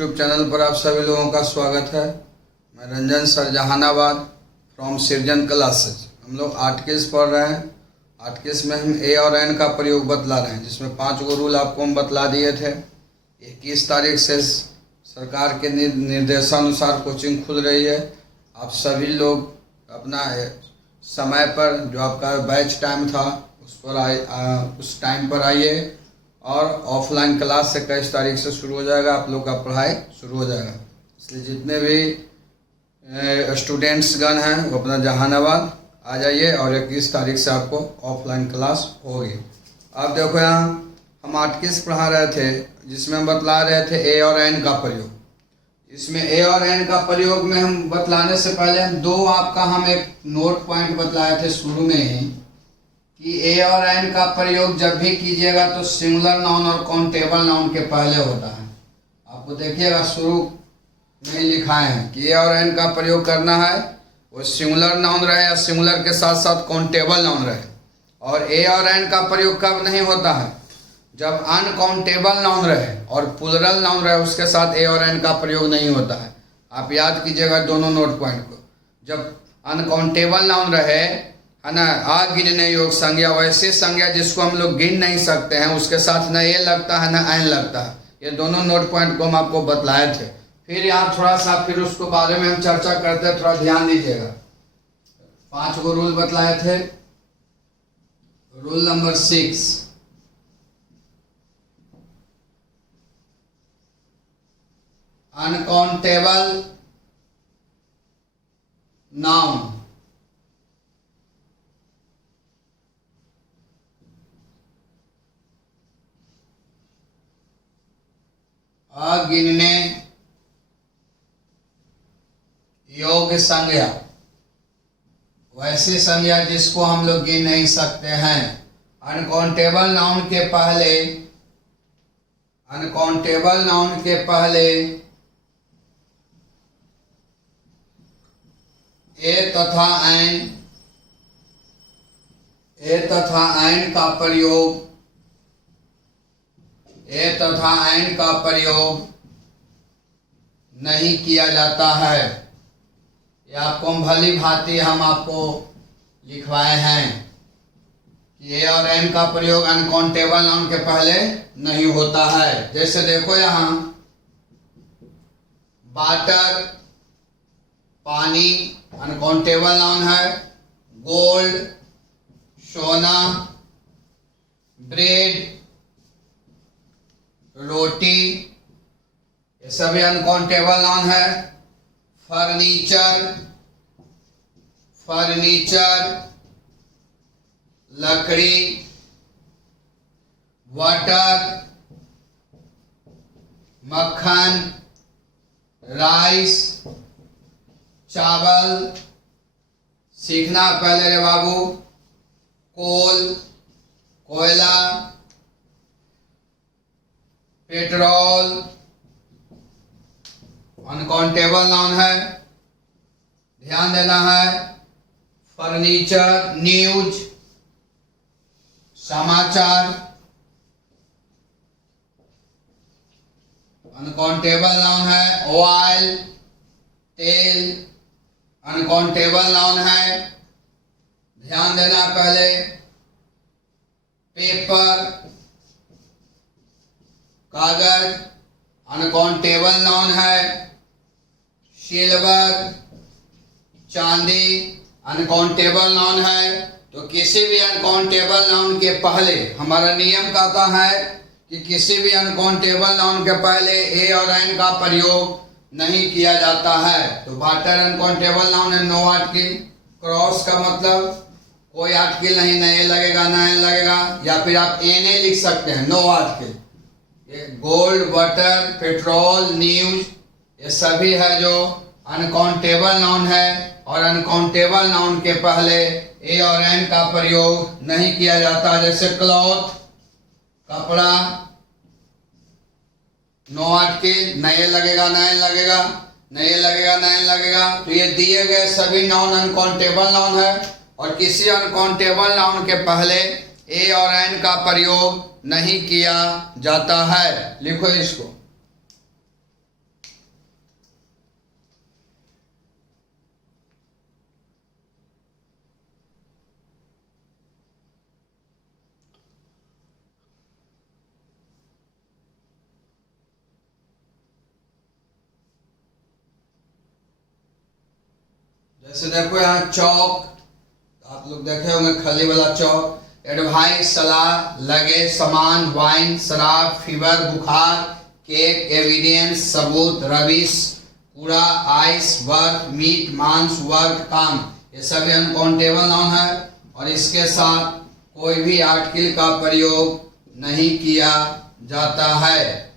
YouTube channel पर आप सभी लोगों का स्वागत है। मैं रंजन सर जहानाबाद फ्रॉम सृजन क्लासेज। हम लोग आर्टिकल्स पढ़ रहे हैं। आर्टिकल्स में हम ए और एन का प्रयोग बतला रहे हैं, जिसमें 5 गो रूल आपको हम बतला दिए थे। 21 तारीख से सरकार के निर्देशानुसार कोचिंग खुल रही है। आप सभी लोग अपना समय पर जो आपका बैच टाइम था उस टाइम पर आइए और ऑफलाइन क्लास से 21 तारीख से शुरू हो जाएगा। आप लोग का पढ़ाई शुरू हो जाएगा, इसलिए जितने भी स्टूडेंट्स गण हैं वो अपना जहानाबाद आ जाइए और 21 तारीख से आपको ऑफलाइन क्लास होगी। आप देखो यहाँ हम आर्टिकल्स पढ़ा रहे थे, जिसमें हम बतला रहे थे ए और एन का प्रयोग। इसमें ए और एन का प्रयोग में हम बतलाने से पहले हम एक नोट पॉइंट बतलाए थे शुरू में ही कि ए और एन का प्रयोग जब भी कीजिएगा तो सिंगुलर नाउन और काउंटेबल नाउन के पहले होता है। आपको देखिएगा शुरू में लिखाए हैं कि ए और एन का प्रयोग करना है, वो सिंगुलर नाउन रहे या सिंगुलर के साथ साथ काउंटेबल नाउन रहे। और ए और एन का प्रयोग कब नहीं होता है? जब अनकाउंटेबल नाउन रहे और प्लूरल नाउन रहे, उसके साथ ए और एन का प्रयोग नहीं होता है। आप याद कीजिएगा दोनों नोट पॉइंट को। जब अनकाउंटेबल नाउन रहे है ना, आ गिनने योग संज्ञा, वैसे संज्ञा जिसको हम लोग गिन नहीं सकते हैं, उसके साथ न ए लगता है न एन लगता है। ये दोनों नोट पॉइंट को हम आपको बतलाए थे। फिर यहाँ थोड़ा सा फिर उसको बारे में हम चर्चा करते हैं, थोड़ा ध्यान दीजिएगा। 5 गो रूल बतलाए थे। रूल नंबर 6, अनकाउंटेबल नाउन अगिनने योग्य संज्ञा, वैसे संज्ञा जिसको हम लोग गिन नहीं सकते हैं। अनकाउंटेबल नाउन के पहले ए तथा एन का प्रयोग नहीं किया जाता है। ये आपको भली भांति हम आपको लिखवाए हैं कि ए और एन का प्रयोग अनकाउंटेबल नाउन के पहले नहीं होता है। जैसे देखो यहाँ वाटर पानी अनकाउंटेबल नाउन है। गोल्ड सोना, ब्रेड रोटी, ये सभी अनकाउंटेबल नाउन है। फर्नीचर लकड़ी, वाटर मक्खन, राइस चावल, सीखना पहले रे बाबू, कोयला, पेट्रोल अनकाउंटेबल नाउन है, ध्यान देना है। फर्नीचर न्यूज समाचार अनकाउंटेबल नाउन है। ऑयल तेल अनकाउंटेबल नाउन है, ध्यान देना पहले। पेपर कागज अनकाउंटेबल नाउन है। सिल्वर चांदी अनकाउंटेबल नाउन है। तो किसी भी अनकाउंटेबल नाउन के पहले हमारा नियम कहता है कि किसी भी अनकाउंटेबल नाउन के पहले ए और एन का प्रयोग नहीं किया जाता है। तो वाटर अनकाउंटेबल नाउन है, नो आर्टिकल। क्रॉस का मतलब कोई आर्टिकल नहीं, न ए लगेगा न एन लगेगा, या फिर आप एन ए लिख सकते हैं, no article. Gold water petrol news ये सभी है जो अनकाउंटेबल नाउन है, और अनकाउंटेबल नाउन के पहले ए और एन का प्रयोग नहीं किया जाता। जैसे क्लॉथ कपड़ा, नो आर्टिकल, न ए लगेगा न एन लगेगा, न ए लगेगा न एन लगेगा। तो ये दिए गए सभी नाउन अनकाउंटेबल नाउन है, और किसी अनकाउंटेबल नाउन के पहले ए और एन का प्रयोग नहीं किया जाता है। लिखो इसको। जैसे देखो यहाँ चौक, आप लोग देखे होंगे खली वाला चौक, एडवाइस सलाह, लगे, सामान, वाइन, शराब, फीवर, बुखार, केक, एविडेंस, सबूत, रविश, कूड़ा, आइस, वर्क, मीट, मांस, वर्क, काम, ये सभी अनकाउंटेबल नाउन है और इसके साथ कोई भी आर्टिकल का प्रयोग नहीं किया जाता है।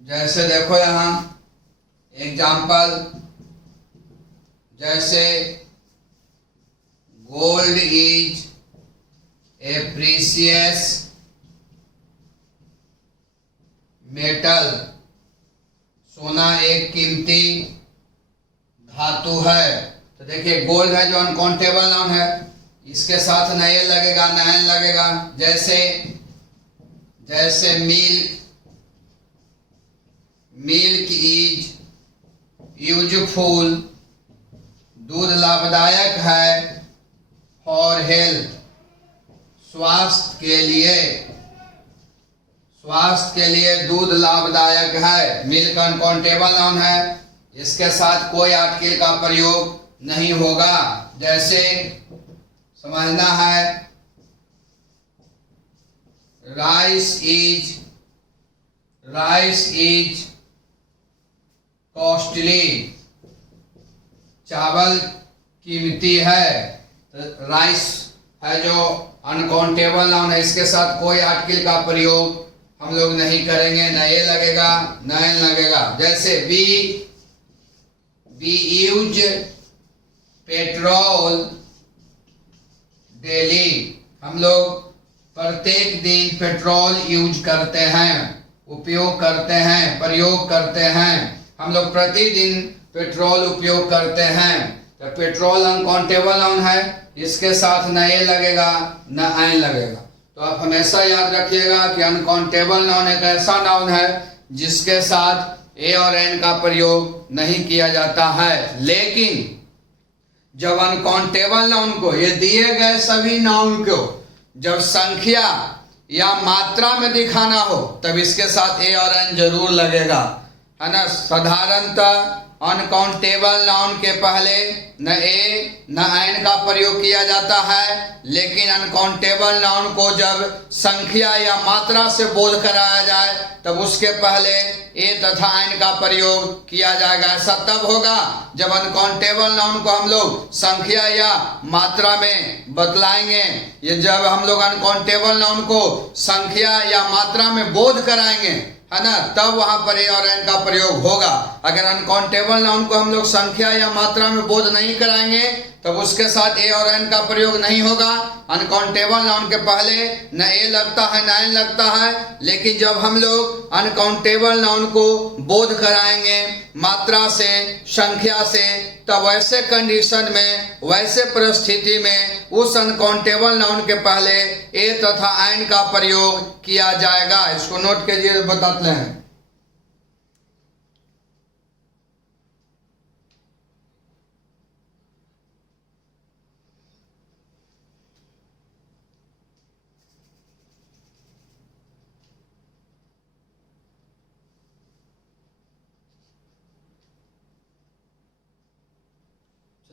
जैसे देखो यहाँ एग्जाम्पल, जैसे gold is a precious metal, सोना एक कीमती धातु है। तो देखिए गोल्ड है जो अनकाउंटेबल नाउन है, इसके साथ न ये लगेगा न एन लगेगा। जैसे मिल्क इज यूजफुल, दूध लाभदायक है, फॉर हेल्थ, स्वास्थ्य के लिए दूध लाभदायक है। मिल्क अनकाउंटेबल नाउन है, इसके साथ कोई आर्टिकल का प्रयोग नहीं होगा। जैसे समझना है राइस इज कॉस्टली, चावल कीमती है। तो राइस है जो अनकाउंटेबल नाउन है, इसके साथ कोई आर्टिकल का प्रयोग हम लोग नहीं करेंगे, न ये लगेगा न एन लगेगा। जैसे वी यूज पेट्रोल डेली, हम लोग प्रत्येक दिन पेट्रोल यूज करते हैं, उपयोग करते हैं, प्रयोग करते हैं। हम लोग प्रतिदिन पेट्रोल उपयोग करते हैं। तो पेट्रोल अनकाउंटेबल नाउन है, इसके साथ न ये लगेगा न एन लगेगा। तो आप हमेशा याद रखिएगा कि अनकाउंटेबल नाउन एक ऐसा नाउन है जिसके साथ ए और एन का प्रयोग नहीं किया जाता है। लेकिन जब अनकाउंटेबल नाउन को, ये दिए गए सभी नाउन को जब संख्या या मात्रा में दिखाना हो तब इसके साथ ए और एन जरूर लगेगा, है ना। साधारणतः अनकाउंटेबल नाउन के पहले न ए न एन का प्रयोग किया जाता है, लेकिन अनकाउंटेबल नाउन को जब संख्या या मात्रा से बोध कराया जाए तब उसके पहले ए तथा एन का प्रयोग किया जाएगा। ऐसा तब होगा जब अनकाउंटेबल नाउन को हम लोग संख्या या मात्रा में बतलाएंगे। ये जब हम लोग अनकाउंटेबल नाउन को संख्या या मात्रा में बोध कराएंगे, है ना, तब वहां पर ए और एन का प्रयोग होगा। अगर अनकाउंटेबल नाउन को हम लोग संख्या या मात्रा में बोध नहीं कराएंगे तब उसके साथ ए और एन का प्रयोग नहीं होगा। अनकाउंटेबल नाउन के पहले न ए लगता है न एन लगता है, लेकिन जब हम लोग अनकाउंटेबल नाउन को बोध कराएंगे मात्रा से, संख्या से, तब वैसे कंडीशन में, वैसे परिस्थिति में उस अनकाउंटेबल नाउन के पहले ए तथा एन का प्रयोग किया जाएगा। इसको नोट कीजिए, बताते हैं।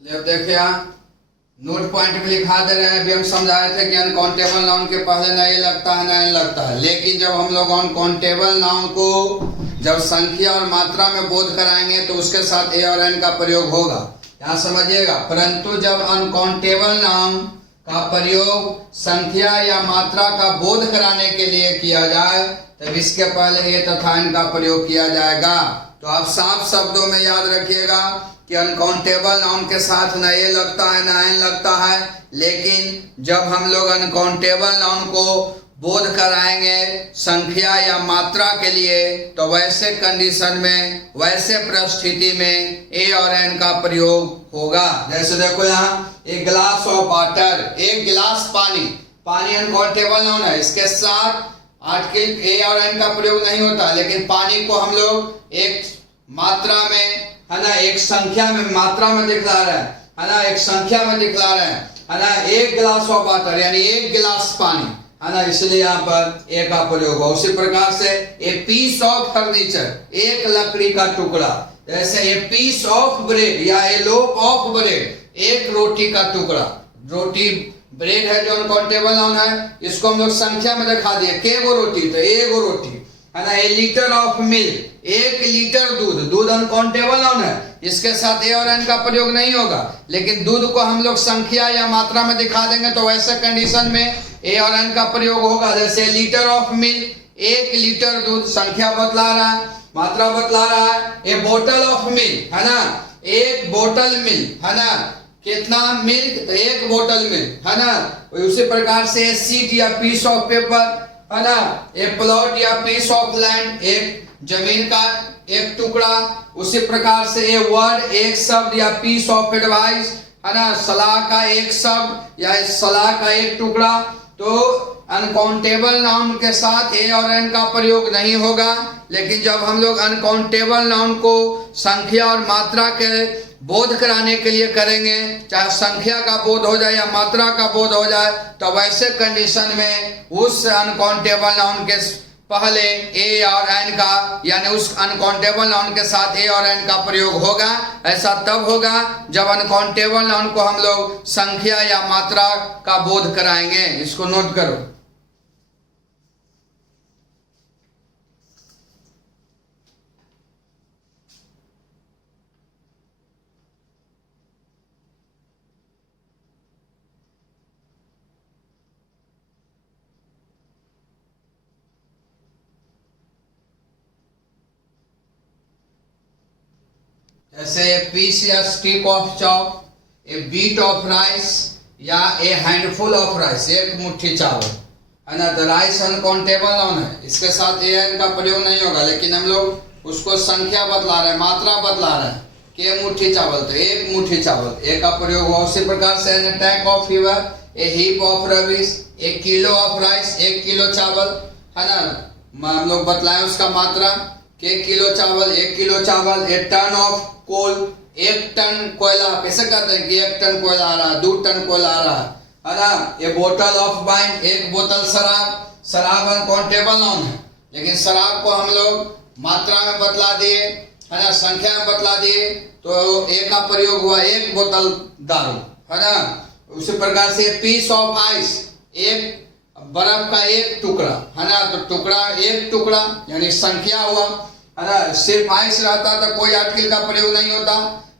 अब देखिए नोट पॉइंट में लिखा दे रहे हैं। अभी हम समझाए थे कि अनकाउंटेबल नाउन के पहले न ए लगता है न एन लगता है, लेकिन जब हम लोग अनकाउंटेबल नाउन को जब संख्या और मात्रा में बोध कराएंगे तो उसके साथ ए और एन का प्रयोग होगा, यहाँ समझिएगा। परंतु जब अनकाउंटेबल नाउन का प्रयोग संख्या या मात्रा का बोध कराने के लिए किया जाए तब इसके पहले ए तथा एन का प्रयोग किया जाएगा। तो आप साफ शब्दों में याद रखिएगा कि अनकाउंटेबल नाउन के साथ न ए लगता है न एन लगता है, लेकिन जब हम लोग अनकाउंटेबल नाउन को बोध कराएंगे संख्या या मात्रा के लिए तो वैसे कंडीशन में, वैसे परिस्थिति में ए और एन का प्रयोग होगा। जैसे देखो यहाँ एक गिलास ऑफ वाटर, एक गिलास पानी, पानी अनकाउंटेबल नाउन है, इसके साथ आर्टिकल ए और एन का प्रयोग नहीं होता, लेकिन पानी को हम लोग एक मात्रा में, है ना, एक संख्या में, मात्रा में दिखला रहे हैं, है ना, एक संख्या में दिखला रहे हैं, है ना, एक गिलास ऑफ वाटर यानी एक गिलास पानी, है ना, इसलिए यहाँ पर ए का प्रयोग हो। उसी प्रकार से ए पीस ऑफ फर्नीचर, एक लकड़ी का टुकड़ा, जैसे ए पीस ऑफ ब्रेड या ए लोफ ऑफ ब्रेड, एक रोटी का टुकड़ा। रोटी ब्रेड है जो अनकाउंटेबल नाउन है, इसको हम लोग संख्या में दिखा दिए, के गो रोटी, तो एगो रोटी है ना। ए लीटर ऑफ मिल्क, 1 लीटर दूध, दूध अनकाउंटेबल नाउन है, इसके साथ ए और एन का प्रयोग नहीं होगा। लेकिन दूध को हम लोग संख्या या मात्रा में दिखा देंगे तो वैसे कंडीशन में ए और एन का प्रयोग होगा। जैसे लीटर ऑफ मिल्क, 1 लीटर दूध, संख्या बतला रहा है, मात्रा बतला रहा है। ए बोतल ऑफ मिल्क है ना, 1 बोतल मिल्क है ना, कितना मिल्क, तो 1 बोतल मिल्क है ना। उसी प्रकार से शीट या पीस ऑफ पेपर है ना, एक प्लॉट या पीस ऑफ लैंड, एक जमीन का एक टुकड़ा। उसी प्रकार से ए वर्ड, एक शब्द या पीस ऑफ एडवाइस है ना, सलाह का एक शब्द या सलाह का एक टुकड़ा। तो अनकाउंटेबल नाउन के साथ ए और एन का प्रयोग नहीं होगा। लेकिन जब हम लोग अनकाउंटेबल नाउन को संख्या और मात्रा के बोध कराने के लिए करेंगे, चाहे संख्या का बोध हो जाए या मात्रा का बोध हो जाए, तो वैसे कंडीशन में उस अनकाउंटेबल नाउन के पहले ए और एन का, यानी उस अनकाउंटेबल नाउन के साथ ए और एन का प्रयोग होगा। ऐसा तब होगा जब अनकाउंटेबल नाउन को हम लोग संख्या या मात्रा का बोध कराएंगे। इसको नोट करो। जैसे ए पीस या stick of chop, a bit of rice या ए हैंडफुल ऑफ राइस, एक मुट्ठी चावल है ना। तो राइस अनकाउंटेबल नाउन है, इसके साथ ए एन का प्रयोग नहीं होगा। लेकिन हम लोग उसको संख्या बतला रहे हैं, मात्रा बतला रहे हैं, के मुट्ठी चावल, तो 1 मुट्ठी चावल, ए का प्रयोग हुआ। उसी प्रकार से an attack of fever, A heap of rubbish, 1 kilo of rice, 1 kilo चावल है ना। हम लोग बतलाएं उसका मात्रा, के किलो चावल, 1 किलो चावल। ए टन ऑफ कोल, 1 टन कोयला, कैसे कहते हैं कि 1 टन कोयला आ रहा है, 2 टन कोयला आ रहा है ना। ये बोतल ऑफ वाइन, 1 बोतल शराब, शराब अनकाउंटेबल नाउन है, लेकिन शराब को हम लोग मात्रा में बतला दिए है ना, संख्या में बतला दिए, तो ए का प्रयोग हुआ, 1 बोतल दारू है ना। उसी प्रकार से पीस ऑफ आइस, एक बर्फ का 1 टुकड़ा है ना, तो टुकड़ा 1 टुकड़ा यानी संख्या हुआ है ना। सिर्फ आइस रहता तो कोई आर्टिकल का प्रयोग नहीं होता,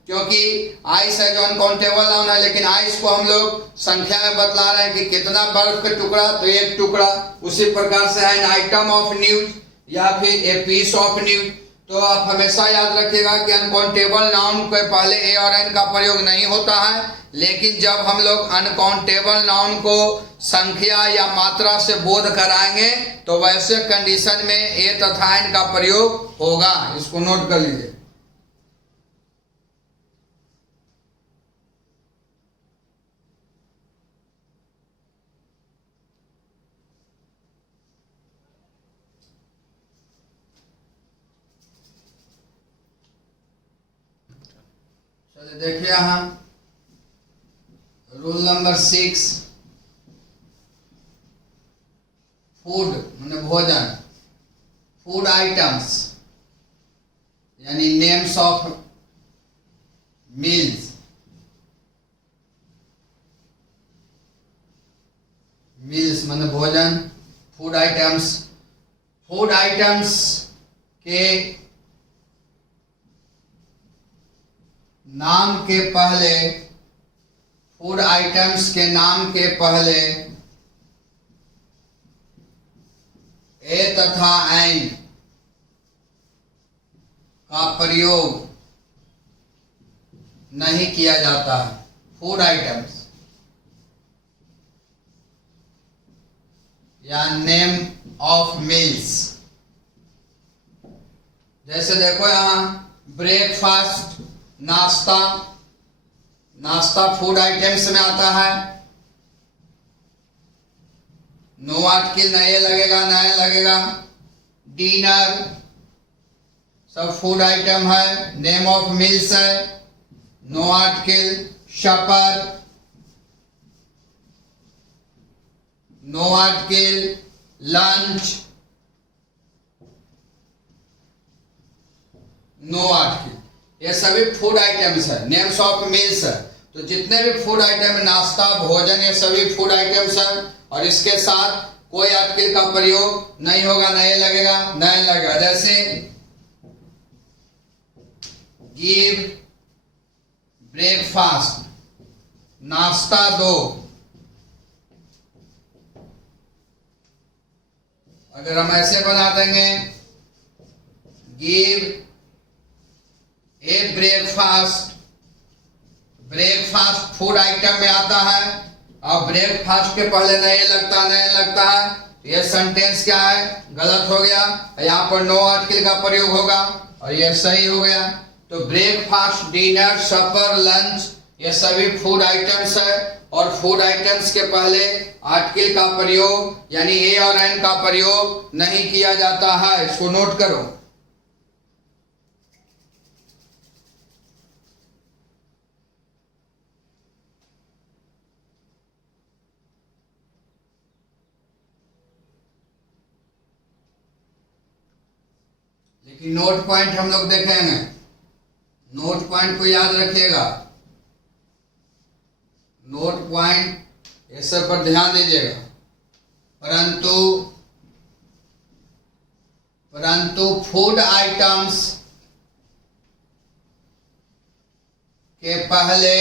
क्योंकि आइस है जो अनकाउंटेबल नाउन है। लेकिन आइस को हम लोग संख्या में बतला रहे हैं कि कितना बर्फ का टुकड़ा, तो 1 टुकड़ा। उसी प्रकार से है एन आइटम ऑफ न्यूज या फिर ए पीस ऑफ न्यूज। तो आप हमेशा याद रखिएगा कि अनकाउंटेबल नाउन के पहले ए और एन का प्रयोग नहीं होता है। लेकिन जब हम लोग अनकाउंटेबल नाउन को संख्या या मात्रा से बोध कराएंगे तो वैसे कंडीशन में ए तथा एन का प्रयोग होगा। इसको नोट कर लीजिए। चलिए देखिए यहाँ रूल नंबर 6, फूड माने भोजन, फूड आइटम्स यानी नेम्स ऑफ मील्स, मील्स माने भोजन, फूड आइटम्स, फूड आइटम्स के नाम के पहले, फूड आइटम्स के नाम के पहले ए तथा एन का प्रयोग नहीं किया जाता है। फूड आइटम्स या नेम ऑफ मील्स, जैसे देखो यहाँ ब्रेकफास्ट, नाश्ता, नाश्ता फूड आइटम्स में आता है। नो आर्टिकल नए लगेगा, नए लगेगा। डिनर सब फूड आइटम है, नेम ऑफ मील्स है, no article. Supper no article. Lunch no article. ये सभी फूड आइटम्स है, नेम्स ऑफ मील्स है। तो जितने भी फूड आइटम है, नाश्ता, भोजन, ये सभी फूड आइटम्स है। और इसके साथ कोई आर्टिकल का प्रयोग नहीं होगा, नहीं लगेगा, नहीं लगेगा। जैसे गिव ब्रेकफास्ट, नाश्ता दो। अगर हम ऐसे बना देंगे give a breakfast, breakfast food item में आता है और ब्रेकफास्ट के पहले नहीं लगता, नहीं लगता है, तो ये सेंटेंस क्या है, गलत हो गया। यहाँ पर नो आर्टिकल का प्रयोग होगा और ये सही हो गया। तो ब्रेकफास्ट, डिनर, सपर, लंच, ये सभी फूड आइटम्स है और फूड आइटम्स के पहले आर्टिकल का प्रयोग यानी ए और एन का प्रयोग नहीं किया जाता है। इसको नोट करो। लेकिन नोट पॉइंट हम लोग देखेंगे, नोट पॉइंट को याद रखिएगा। नोट पॉइंट ये सब पर ध्यान दीजिएगा। परंतु फूड आइटम्स के पहले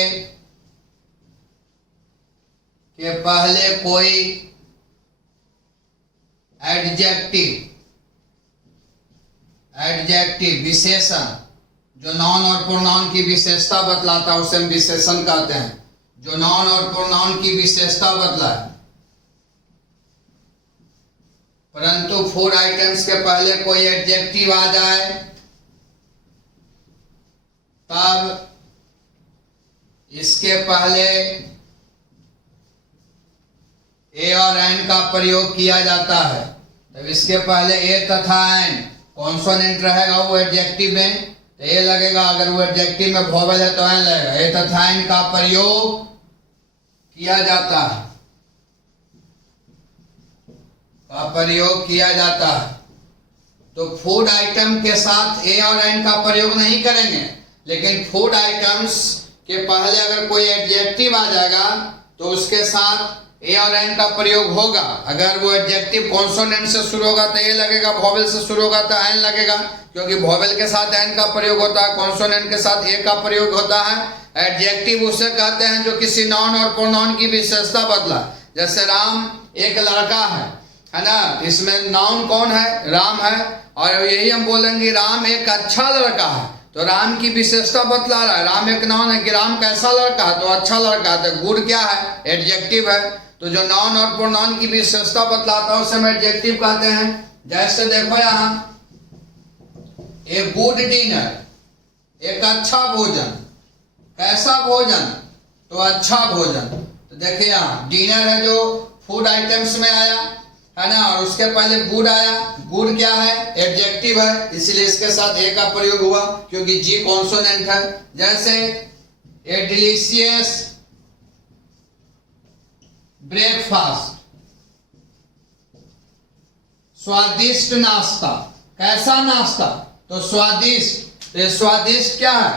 कोई एडजेक्टिव विशेषण जो नाउन और प्रोनाउन की विशेषता बतलाता है उसे हम विशेषण कहते हैं। जो नाउन और प्रोनाउन की विशेषता बतलाए। परंतु फूड आइटम्स के पहले कोई एडजेक्टिव आ जाए तब इसके पहले ए और एन का प्रयोग किया जाता है। तब इसके पहले ए तथा एन कॉन्सोनेंट रहेगा वो एडजेक्टिव में, तो ए लगेगा। अगर वो एडजेक्टिव में वोवेल है तो एन लगेगा। ए तथा एन का प्रयोग किया जाता है, तो फूड आइटम के साथ ए और एन का प्रयोग नहीं करेंगे। लेकिन फूड आइटम्स के पहले अगर कोई एडजेक्टिव आ जाएगा तो उसके साथ ए और एन का प्रयोग होगा। अगर वो एडजेक्टिव कॉन्सोनेंट से शुरू होगा तो ए लगेगा, वोवेल से शुरू होगा तो एन लगेगा, क्योंकि वोवेल के साथ एन का प्रयोग होता है, कॉन्सोनेंट के साथ ए का प्रयोग होता है। एडजेक्टिव उसे कहते हैं जो किसी नाउन और प्रोनाउन की विशेषता बदला। जैसे राम एक लड़का है ना, इसमें नाउन कौन है, राम है, और यही हम बोलेंगे राम एक अच्छा लड़का है, तो राम की विशेषता बतला रहा है। राम एक नाउन है कि राम कैसा लड़का है, तो अच्छा लड़का है। तो गुड क्या है, एडजेक्टिव है। तो जो नाउन और प्रोनाउन की विशेषता बतलाता है उसे हम एडजेक्टिव कहते हैं। जैसे देखो यहाँ ए गुड डिनर, एक अच्छा भोजन। कैसा भोजन, तो अच्छा भोजन। तो देखिए यहाँ डिनर है जो फूड आइटम्स में आया है ना, और उसके पहले गुड आया। गुड क्या है, एडजेक्टिव है, इसलिए इसके साथ ए का प्रयोग हुआ क्योंकि जी कॉन्सोनेंट है। जैसे ए डिलीशियस ब्रेकफास्ट, स्वादिष्ट नाश्ता। कैसा नाश्ता, तो स्वादिष्ट। तो स्वादिष्ट क्या है,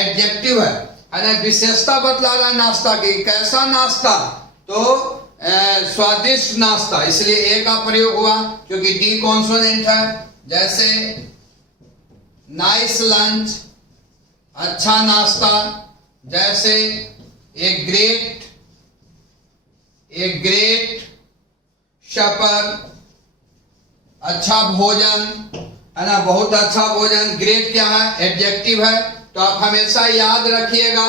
एडजेक्टिव है ना, विशेषता बतला रहा है नाश्ता की। कैसा नाश्ता, तो स्वादिष्ट नाश्ता, इसलिए ए का प्रयोग हुआ क्योंकि डी कॉन्सोनेंट है। जैसे नाइस लंच, अच्छा नाश्ता। जैसे ए ग्रेट सपर, अच्छा भोजन है ना, बहुत अच्छा भोजन। ग्रेट क्या है, एडजेक्टिव है। तो आप हमेशा याद रखिएगा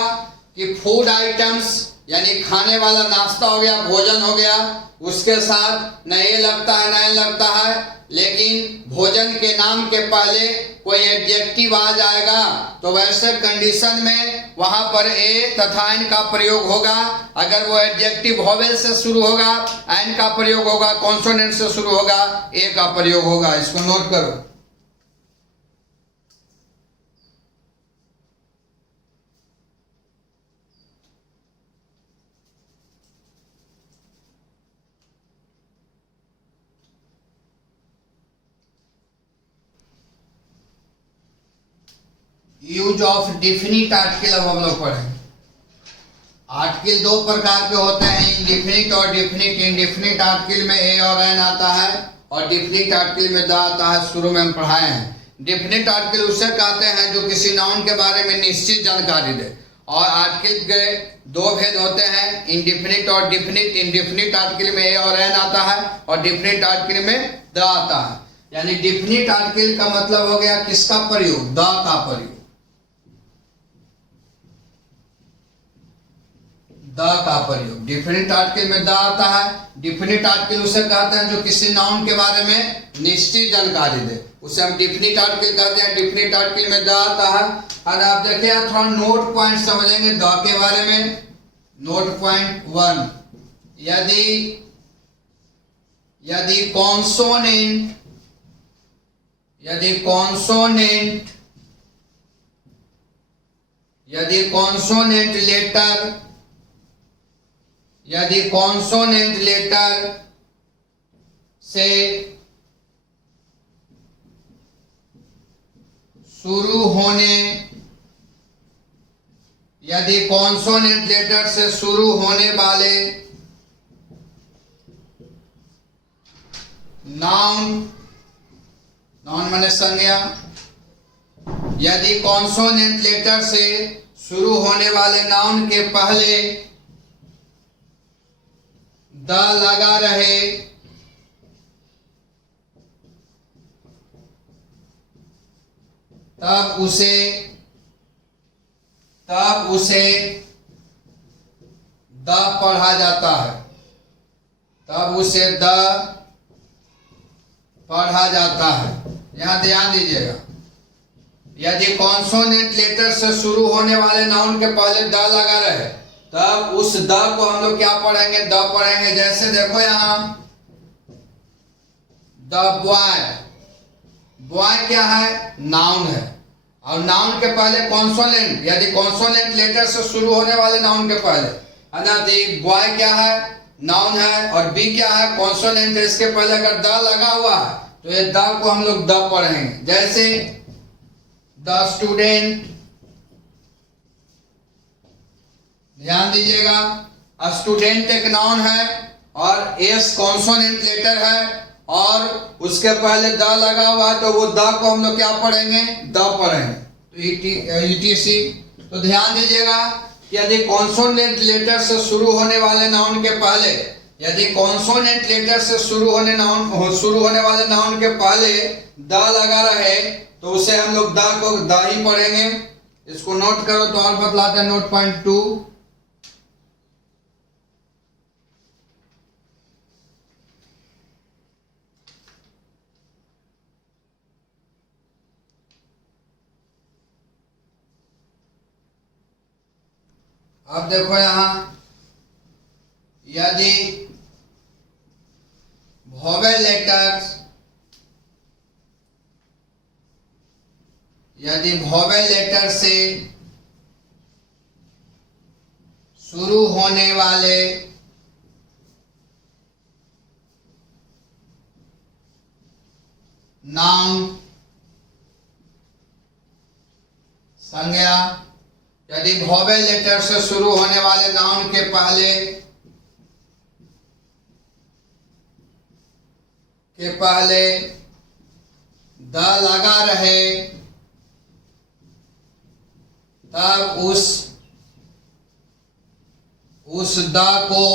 कि फूड आइटम्स यानी खाने वाला नाश्ता हो गया, भोजन हो गया, उसके साथ न ए लगता है न एन लगता है, लेकिन भोजन के नाम के पहले कोई एडजेक्टिव आ जाएगा तो वैसे कंडीशन में वहां पर ए तथा एन का प्रयोग होगा। अगर वो एडजेक्टिव वोवेल से शुरू होगा, एन का प्रयोग होगा, कॉन्सोनेंट से शुरू होगा, ए का प्रयोग होगा। इसको नोट करो। यूज ऑफ डिफिनिट आर्टिकल अब हम लोग पढ़ेंगे। आर्टिकल दो प्रकार के होते हैं, इंडिफिनिट और डिफिनिट। इंडिफिनिट आर्टिकल में ए और एन आता है और डिफिनिट आर्टिकल में द आता है। शुरू में हम पढ़ाए हैं। डिफिनिट आर्टिकल उसे कहते हैं जो किसी नाउन के बारे में निश्चित जानकारी दे। और आर्टिकल के दो भेद होते हैं, इंडिफिनिट और डिफिनिट। इंडिफिनिट आर्टिकल में ए और एन आता है और डिफिनिट आर्टिकल में द आता है। यानी डिफिनिट आर्टिकल का मतलब हो गया किसका प्रयोग? द का प्रयोग। द का प्रयोग। डिफिनिट आर्टिकल में द आता है। डिफिनिट आर्टिकल उसे कहते हैं जो किसी नाउन के बारे में निश्चित जानकारी दे, उसे हम डिफिनिट आर्टिकल कहते हैं। डिफिनिट आर्टिकल में द आता है। और आप देखिए थोड़ा नोट पॉइंट समझेंगे द के बारे में। नोट पॉइंट 1, यदि कॉन्सोनेंट लेटर से शुरू होने वाले नाउन माने संज्ञा, यदि कॉन्सोनेंट लेटर से शुरू होने वाले नाउन के पहले द लगा रहे तब उसे द पढ़ा जाता है। यहां ध्यान दीजिएगा, यदि कॉन्सोनेंट लेटर से शुरू होने वाले नाउन के पहले द लगा रहे तब उस द को हम लोग क्या पढ़ेंगे? द पढ़ेंगे। जैसे देखो यहां द बॉय क्या है? नाउन है। और नाउन के पहले कॉन्सोनेंट, यदि कॉन्सोनेंट लेटर से शुरू होने वाले नाउन के पहले है ना, तो बॉय क्या है? नाउन है। और बी क्या है? कॉन्सोनेंट है। इसके पहले अगर द लगा हुआ है तो ये द को हम लोग द पढ़ेंगे। जैसे द स्टूडेंट, ध्यान दीजिएगा, स्टूडेंट एक नाउन है और एस कॉन्सोनेंट लेटर है और उसके पहले द लगा हुआ है तो वो द को हम लोग क्या पढ़ेंगे? द पढ़ेंगे। तो ईटीसी। तो ध्यान दीजिएगा कि यदि कॉन्सोनेंट लेटर से शुरू होने वाले नाउन के पहले, यदि कॉन्सोनेंट लेटर से शुरू होने वाले नाउन के पहले द लगा रहे तो उसे हम लोग द को द ही पढ़ेंगे। इसको नोट करो तो और बतलाते हैं। नोट पॉइंट 2, अब देखो यहां, यदि वोवेल लेटर से शुरू होने वाले नाउन संज्ञा, यदि वोवेल लेटर से शुरू होने वाले नाउन के पहले द लगा रहे तब उस द को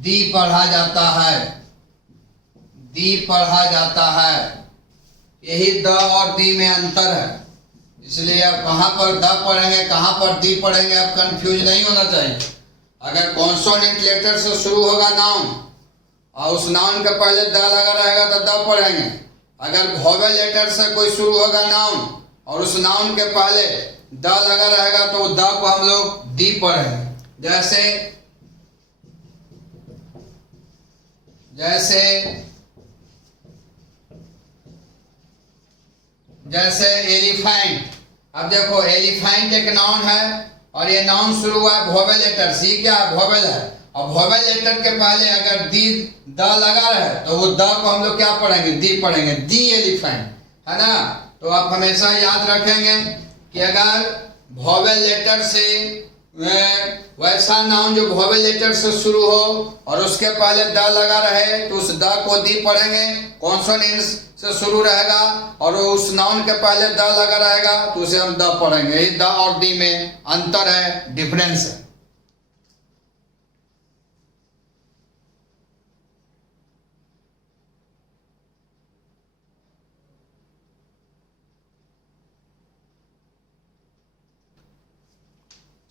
दी पढ़ा जाता है। यही द और दी में अंतर है। इसलिए आप कहां पर द पढ़ेंगे, कहां पर दी पढ़ेंगे, आप कंफ्यूज नहीं होना चाहिए। अगर कॉन्सोनेंट लेटर से शुरू होगा नाउन और उस नाउन के पहले द लगा रहेगा तो द पढ़ेंगे। अगर वोवेल लेटर से कोई शुरू होगा नाउन और उस नाउन के पहले द लगा रहेगा तो द को हम लोग दी पढ़ेंगे। जैसे एलिफेंट। अब देखो एलिफेंट एक नाउन है और ये नाउन शुरू हुआ है वोवेल लेटर से। क्या है? वोवेल है। और वोवेल लेटर के पहले अगर द लगा रहे तो वो द को हम लोग क्या पढ़ेंगे? दी पढ़ेंगे। दी एलिफेंट, है ना। तो आप हमेशा याद रखेंगे कि अगर वोवेल लेटर से वैसा नाउन जो वोवेल लेटर से शुरू हो और उसके पहले द लगा रहे तो उस द को दी पढ़ेंगे। कॉन्सोनेंट से शुरू रहेगा और उस नाउन के पहले द लगा रहेगा तो उसे हम द पढ़ेंगे। ये द और दी में अंतर है, डिफरेंस है।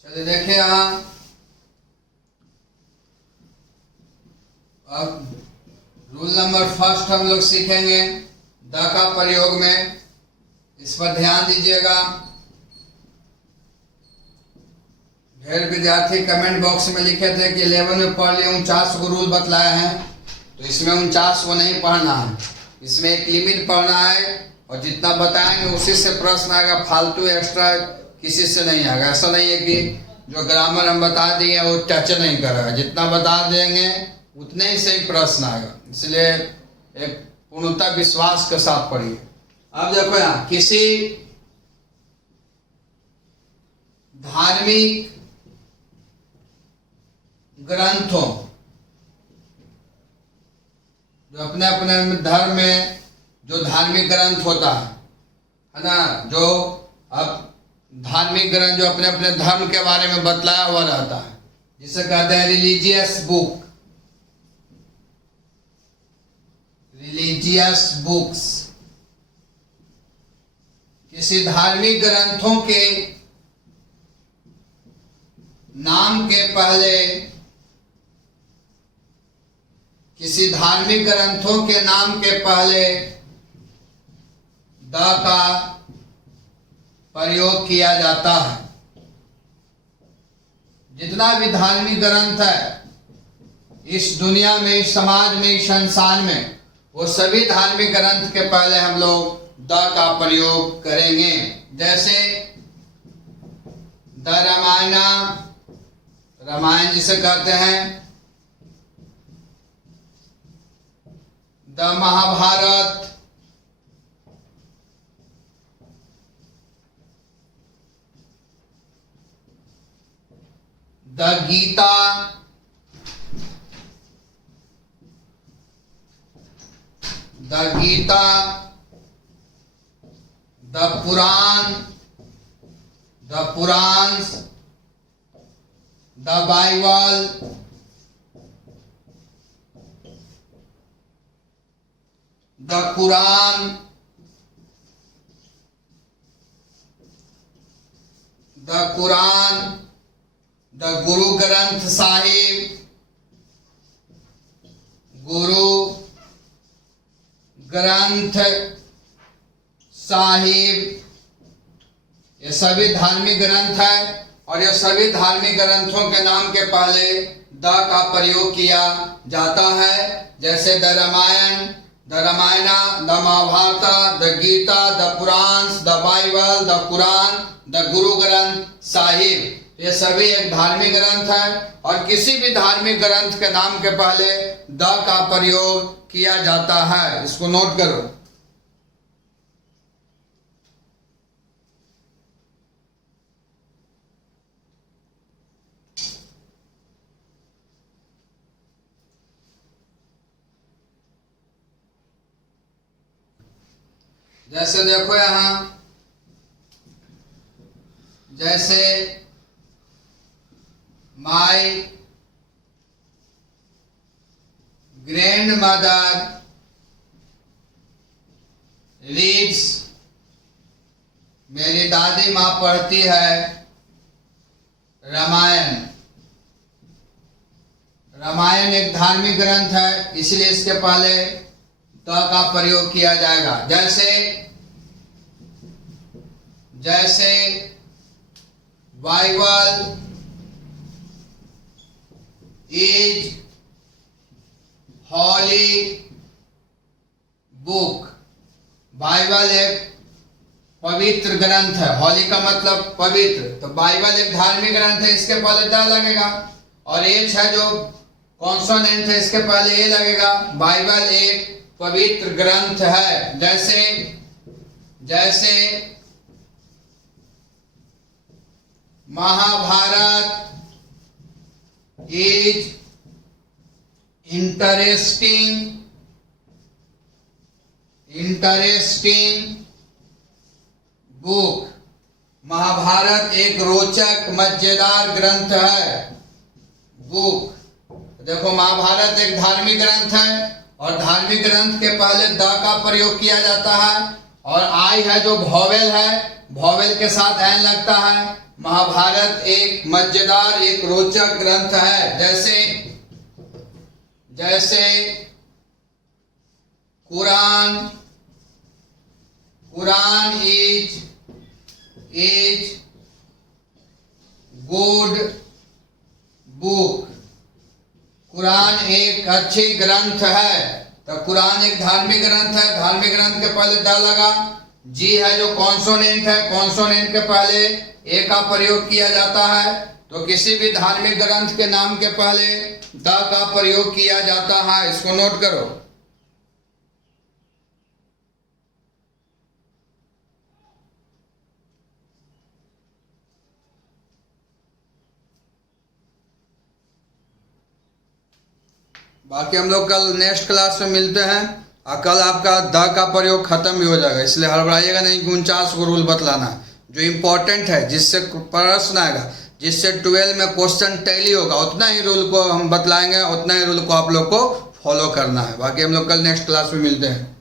चलिए देखिए यहाँ अब रूल नंबर फर्स्ट हम लोग सीखेंगे द का प्रयोग में। इस पर ध्यान दीजिएगा। ढेर विद्यार्थी कमेंट बॉक्स में लिखे थे कि 11 में पढ़ लिए, 49 को रूल बतलाए हैं, तो इसमें 49 को नहीं पढ़ना है, इसमें एक लिमिट पढ़ना है और जितना बताएंगे उसी से प्रश्न आएगा। फालतू एक्स्ट्रा किसी से नहीं आएगा। ऐसा नहीं है कि जो ग्रामर हम बता दिए वो टच नहीं करेगा, जितना बता देंगे उतने ही से ही प्रश्न आएगा। इसलिए एक पूर्णतः विश्वास के साथ पढ़िए। अब देखो यहाँ किसी धार्मिक ग्रंथों, जो अपने अपने धर्म में जो धार्मिक ग्रंथ होता है ना, जो अब धार्मिक ग्रंथ जो अपने अपने धर्म के बारे में बतलाया हुआ रहता है, जिसे कहते हैं रिलीजियस बुक, रिलीजियस बुक्स। किसी धार्मिक ग्रंथों के नाम के पहले, किसी धार्मिक ग्रंथों के नाम के पहले द का प्रयोग किया जाता है। जितना भी धार्मिक ग्रंथ है इस दुनिया में, इस समाज में, इस संसार में, वो सभी धार्मिक ग्रंथ के पहले हम लोग द का प्रयोग करेंगे। जैसे द रामायण, रामायण जिसे कहते हैं, the Mahabharat, the Gita, the Gita, the Puran, the Purans, the Bible, the Quran, the Quran, the Guru Granth Sahib, गुरु ग्रंथ साहिब, ये सभी धार्मिक ग्रंथ है और ये सभी धार्मिक ग्रंथों के नाम के पहले द का प्रयोग किया जाता है। जैसे the Ramayan, the Mahabharat, the Gita, the Puran, the Bible, the Quran, the Guru Granth Sahib, ये सभी एक धार्मिक ग्रंथ है और किसी भी धार्मिक ग्रंथ के नाम के पहले द का प्रयोग किया जाता है। इसको नोट करो। जैसे देखो यहां, जैसे माई ग्रैंड मदर रीड्स, मेरी दादी माँ पढ़ती है रामायण। रामायण एक धार्मिक ग्रंथ है, इसलिए इसके पहले द का प्रयोग किया जाएगा। जैसे Bible is holy book, Bible एक पवित्र ग्रंथ है। हॉली का मतलब पवित्र, तो बाइबल एक धार्मिक ग्रंथ है, इसके पहले द लगेगा। और एच है जो कॉन्सोनेंट है, इसके पहले ए लगेगा। बाइबल एक पवित्र ग्रंथ है। जैसे जैसे Mahabharat is interesting book. Mahabharat एक रोचक मजेदार ग्रंथ है। बुक, देखो महाभारत एक धार्मिक ग्रंथ है और धार्मिक ग्रंथ के पहले द का प्रयोग किया जाता है और आई है जो वॉवेल है, वॉवेल के साथ एन लगता है। महाभारत एक मजेदार एक रोचक ग्रंथ है। जैसे Quran is good book. Quran एक अच्छी ग्रंथ है। तो कुरान एक धार्मिक ग्रंथ है, धार्मिक ग्रंथ के पहले द लगा। जी है जो कॉन्सोनेंट है, कॉन्सोनेंट के पहले ए का प्रयोग किया जाता है। तो किसी भी धार्मिक ग्रंथ के नाम के पहले द का प्रयोग किया जाता है, इसको नोट करो। बाकी हम लोग कल नेक्स्ट क्लास में मिलते हैं और कल आपका द का प्रयोग खत्म भी हो जाएगा, इसलिए हड़बड़ाइएगा नहीं कि 49 को रूल बतलाना है। जो इम्पोर्टेंट है, जिससे प्रश्न आएगा, जिससे 12 में क्वेश्चन टैली होगा, उतना ही रूल को हम बतलाएंगे, उतना ही रूल को आप लोग को फॉलो करना है। बाकी हम लोग कल नेक्स्ट क्लास में मिलते हैं।